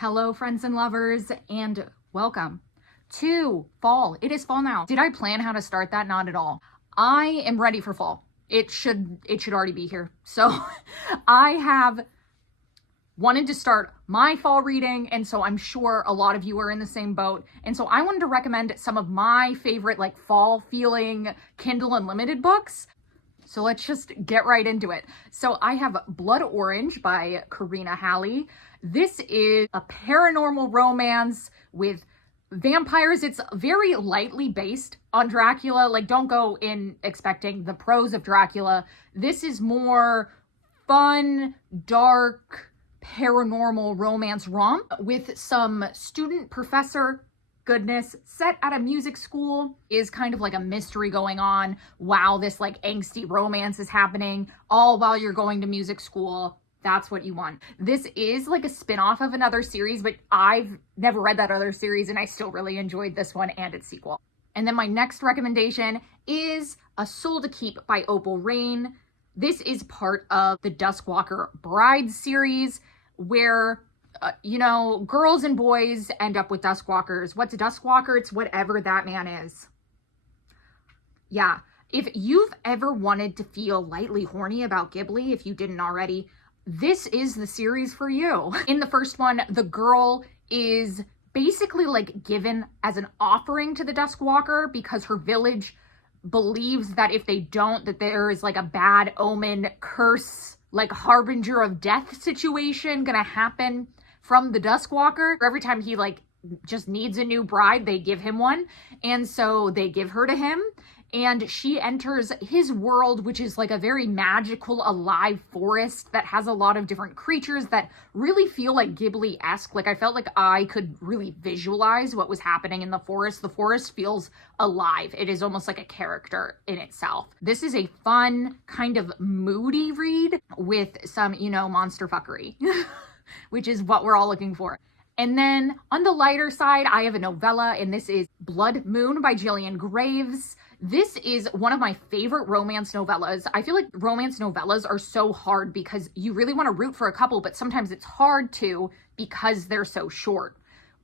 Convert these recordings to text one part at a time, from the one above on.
Hello, friends and lovers, and welcome to fall. It is fall now. Did I plan how to start that? Not at all. I am ready for fall. It should already be here. So I have wanted to start my fall reading, and so I'm sure a lot of you are in the same boat. And so I wanted to recommend some of my favorite fall feeling Kindle Unlimited books. So let's just get right into it. So I have Blood Orange by Karina Halley. This is a paranormal romance with vampires. It's very lightly based on Dracula. Don't go in expecting the prose of Dracula. This is more fun, dark, paranormal romance romp with some student professor goodness set at a music school. Is kind of like a mystery going on while this angsty romance is happening, all while you're going to music school. That's what you want. This is a spin-off of another series, but I've never read that other series and I still really enjoyed this one and its sequel. And then my next recommendation is A Soul to Keep by Opal Rain. This is part of the Duskwalker Bride series where girls and boys end up with Duskwalkers. What's a Duskwalker? It's whatever that man is. Yeah. If you've ever wanted to feel lightly horny about Ghibli, if you didn't already, this is the series for you. In the first one, the girl is basically given as an offering to the Duskwalker because her village believes that if they don't, that there is a bad omen, curse, harbinger of death situation gonna happen from the Duskwalker. Every time he just needs a new bride, they give him one. And so they give her to him. And she enters his world, which is a very magical, alive forest that has a lot of different creatures that really feel Ghibli-esque. I felt like I could really visualize what was happening in the forest. The forest feels alive. It is almost like a character in itself. This is a fun, kind of moody read with some, monster fuckery, which is what we're all looking for. And then on the lighter side, I have a novella, and this is Blood Moon by Jillian Graves. This is one of my favorite romance novellas. I feel like romance novellas are so hard because you really want to root for a couple, but sometimes it's hard to because they're so short.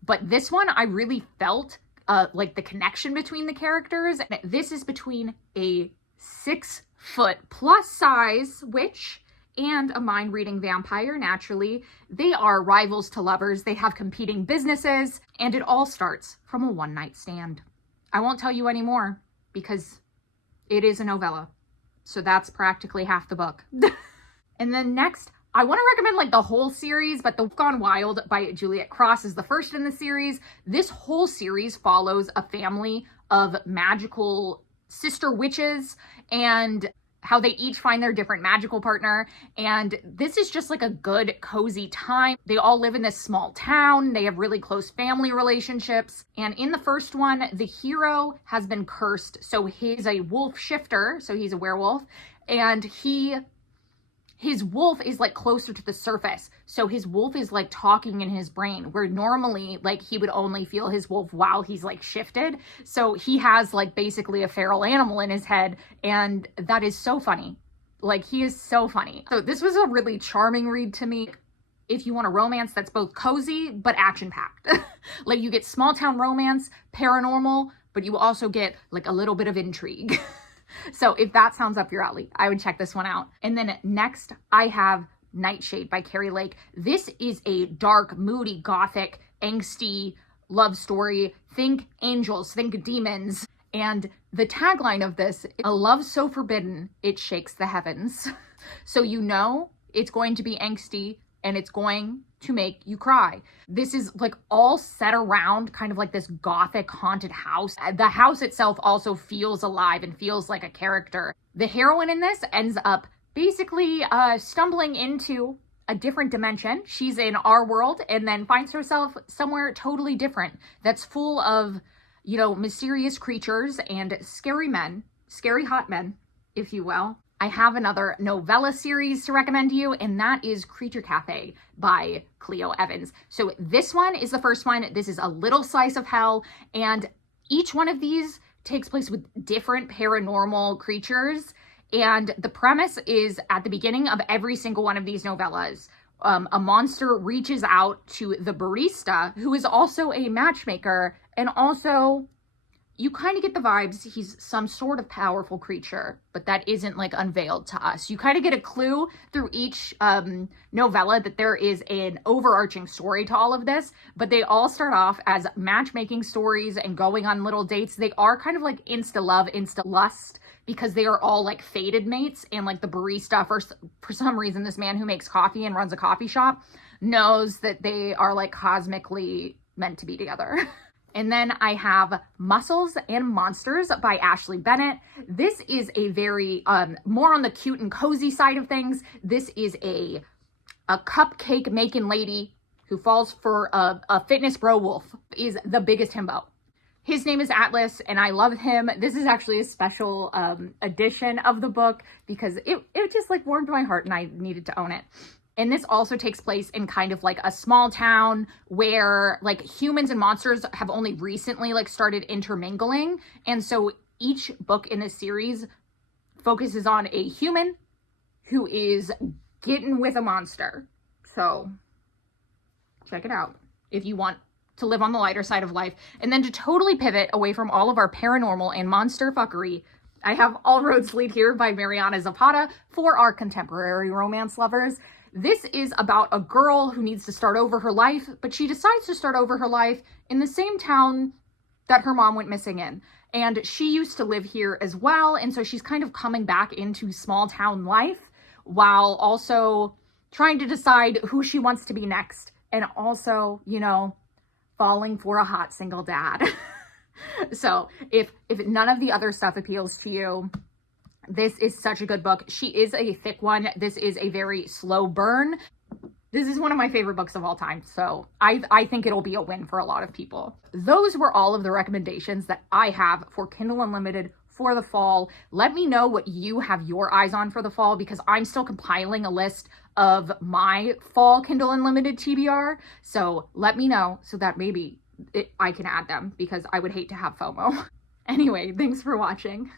But this one, I really felt the connection between the characters. This is between a 6-foot plus size witch and a mind-reading vampire. Naturally, they are rivals to lovers. They have competing businesses, and it all starts from a one-night stand. I won't tell you any more because it is a novella. So that's practically half the book. And then next, I want to recommend the whole series, but The Gone Wild by Juliet Cross is the first in the series. This whole series follows a family of magical sister witches and how they each find their different magical partner. And this is just a good, cozy time. They all live in this small town. They have really close family relationships. And in the first one, the hero has been cursed. So he's a wolf shifter. So he's a werewolf. And his wolf is closer to the surface. So his wolf is talking in his brain, where normally he would only feel his wolf while he's shifted. So he has basically a feral animal in his head, and that is so funny. He is so funny. So this was a really charming read to me. If you want a romance that's both cozy but action-packed. You get small town romance, paranormal, but you also get a little bit of intrigue. So if that sounds up your alley, I would check this one out. And then next, I have Nightshade by Carrie Lake. This is a dark, moody, gothic, angsty love story. Think angels, think demons. And the tagline of this, a love so forbidden, it shakes the heavens. So it's going to be angsty and it's going to make you cry. This is all set around kind of this gothic haunted house. The house itself also feels alive and feels like a character. The heroine in this ends up basically stumbling into a different dimension. She's in our world and then finds herself somewhere totally different that's full of, mysterious creatures and scary men, scary hot men, if you will. I have another novella series to recommend to you, and that is Creature Cafe by Cleo Evans. So this one is the first one. This is a little slice of hell, and each one of these takes place with different paranormal creatures. And the premise is at the beginning of every single one of these novellas, a monster reaches out to the barista, who is also a matchmaker, and also you kind of get the vibes he's some sort of powerful creature, but that isn't like unveiled to us. You kind of get a clue through each novella that there is an overarching story to all of this, but they all start off as matchmaking stories and going on little dates. They are kind of like insta love, insta lust, because they are all like fated mates. And like the barista, for some reason, this man who makes coffee and runs a coffee shop knows that they are like cosmically meant to be together. And then I have Muscles and Monsters by Ashley Bennett. This is a very, more on the cute and cozy side of things. This is a cupcake making lady who falls for a fitness bro wolf, is the biggest himbo. His name is Atlas, and I love him. This is actually a special edition of the book because it just like warmed my heart and I needed to own it. And this also takes place in kind of like a small town where like humans and monsters have only recently like started intermingling. And so each book in this series focuses on a human who is getting with a monster. So check it out if you want to live on the lighter side of life. And then to totally pivot away from all of our paranormal and monster fuckery, I have All Roads Lead Here by Mariana Zapata for our contemporary romance lovers. This is about a girl who needs to start over her life, but she decides to start over her life in the same town that her mom went missing in. And she used to live here as well, and so she's kind of coming back into small town life while also trying to decide who she wants to be next, and also, you know, falling for a hot single dad. So if none of the other stuff appeals to you, this is such a good book. She is a thick one. This is a very slow burn. This is one of my favorite books of all time, so I think it'll be a win for a lot of people. Those were all of the recommendations that I have for Kindle Unlimited for the fall. Let me know what you have your eyes on for the fall, because I'm still compiling a list of my fall Kindle Unlimited TBR. So let me know so that maybe I can add them, because I would hate to have FOMO. Anyway, thanks for watching.